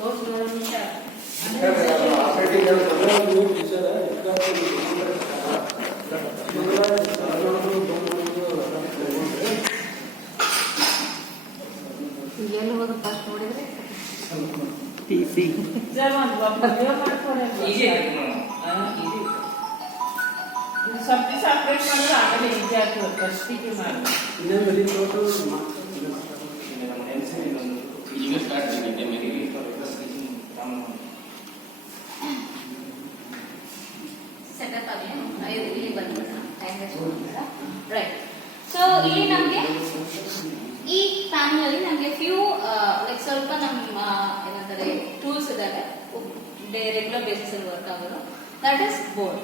First ನೋಡಿದ್ರೆ separate ಮಾಡಿದ್ರೆ ಆಗಲೇ ಈಜಿ ಆಗ್ತದೆ ಫಸ್ಟಿಗೆ ಮಾಡಿ ಈಗ ಸ್ಟಾರ್ಟ್ ಆಗಿದೆ ಸೆಟಪ್ ಆಗಲಿ ಇಲ್ಲಿ ಬಂದ್ಬಿಡೋಣ ರೈಟ್. ಸೊ ಇಲ್ಲಿ ನಮಗೆ ಈ ಪ್ಯಾನಲ್ ಅಲ್ಲಿ ನಮಗೆ ಫ್ಯೂ ಲೈಕ್ ಸ್ವಲ್ಪ ನಮ್ಮ ಏನಂತಾರೆ ಟೂಲ್ಸ್ ಇದಾವೆ ರೆಗ್ಯುಲರ್ ಬೇಸಿಸ್ ಅಲ್ಲಿ ವರ್ಕ್ ಆಗೋದು. That is board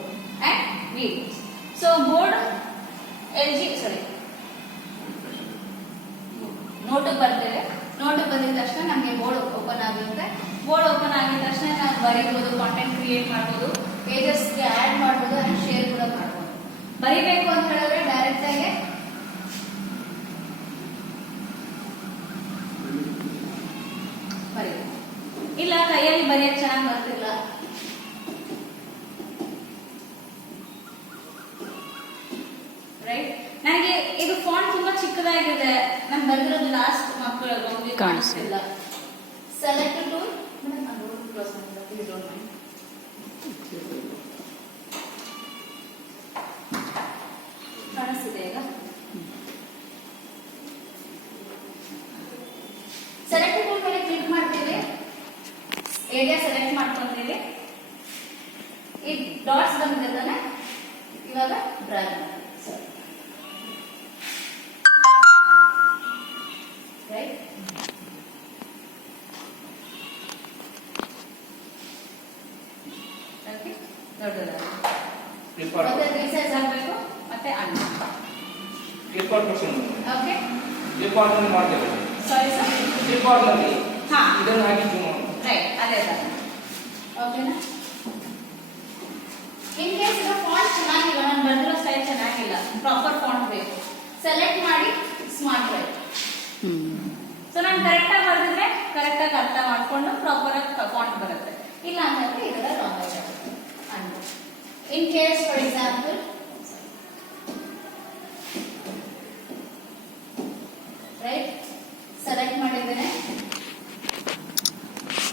and wheels. So board ನೋಟಿಗೆ ಬರ್ತೇವೆ. ನೋಟಿಗೆ ಬಂದಿದ ತಕ್ಷಣ ನಮಗೆ ಬೋರ್ಡ್ ಓಪನ್ ಆಗಿರುತ್ತೆ. ಬೋರ್ಡ್ ಓಪನ್ ಆಗಿದ ತಕ್ಷಣ ನಾವು ಬರೀಬಹುದು, ಕಾಂಟೆಂಟ್ ಕ್ರಿಯೇಟ್ ಮಾಡಬಹುದು, ಪೇಜಸ್ಗೆ ಆಡ್ ಮಾಡಬಹುದು ಅಂಡ್ ಶೇರ್ ಕೂಡ ಮಾಡಬಹುದು. ಬರೀಬೇಕು ಅಂತ ಹೇಳಿದ್ರೆ ಡೈರೆಕ್ಟ್ ಆಗಿ ಬರೀ, ಇಲ್ಲ ಕೈಯಲ್ಲಿ ಬರೆಯಕ್ಕೆ ಚೆನ್ನಾಗಿ ಬರ್ತಿಲ್ಲ ರೈಟ್. ನನಗೆ ಇದು ಫಾಂಟ್ ತುಂಬಾ ಚಿಕ್ಕದಾಗಿದೆ, ನಾನು ಬರೆದಿರೋದು ಲಾಸ್ಟ್ ಮಕ್ಕಳು ಕಾಣಿಸ್ತಿಲ್ಲ. ಸೆಲೆಕ್ಟ್ ಟೂಲ್ ಕಾಣಿಸ್ತಿದೆ ಈಗ. ಸೆಲೆಕ್ಟ್ ಟೂಲ್ ಮೇಲೆ ಕ್ಲಿಕ್ ಮಾಡ್ತೀವಿ, ಏರಿಯಾ ಸೆಲೆಕ್ಟ್ ಮಾಡ್ಕೊಂತೀವಿ. ಈ ಡಾಟ್ಸ್ ಬಂದಿದೆ ತಾನೆ, ಇವಾಗ ಡ್ರ್ಯಾಗ್ ಮಾಡಿ ರೈಟ್. ಓಕೆ, ದೊಡ್ಡದಾಗಿ ಮತ್ತೆ ರೀಸೈಜ್ ಆಗಬೇಕು, ಮತ್ತೆ ಅಣ್ಣ ಕ್ಲಿಪ್ಬೋರ್ಡ್ ಕ್ವಶನ್. ಓಕೆ, ಕ್ಲಿಪ್ಬೋರ್ಡ್ ನಲ್ಲಿ ಮಾಡ್ತೇವೆ. ಸಾರಿ ಸರ್, ಕ್ಲಿಪ್ಬೋರ್ಡ್ ನಲ್ಲಿ ಹಾ ಇದನ್ನು ಹಾಕಿ ರೈಟ್, ಅದೇ ಸರ್. ಓಕೆನಾ? ಇನ್ ಕೇಸ್ ಇದು ಫಾಂಟ್ ಚೆನ್ನಾಗಿಲ್ಲ, ನಾನು ಬರೆದಿರೋ ಸ್ಟೈಲ್ ಚೆನ್ನಾಗಿಲ್ಲ, ಪ್ರಾಪರ್ ಫಾಂಟ್ ಬೇಕು, ಸೆಲೆಕ್ಟ್ ಮಾಡಿ ಸ್ಮಾರ್ಟ್ ರೈಟ್. ಸೊ ನಾನು ಕರೆಕ್ಟ್ ಆಗಿ ಬರೆದಿದ್ರೆ ಕರೆಕ್ಟ್ ಆಗಿ ಅರ್ಥ ಮಾಡ್ಕೊಂಡು ಪ್ರಾಪರ್ ಆಗಿ ಫಾಂಟ್ ಬರುತ್ತೆ. ಇಲ್ಲ ಅಂತಂದ್ರೆ ಇದರ ರಾಂಗ್ ಆಗುತ್ತೆ. In case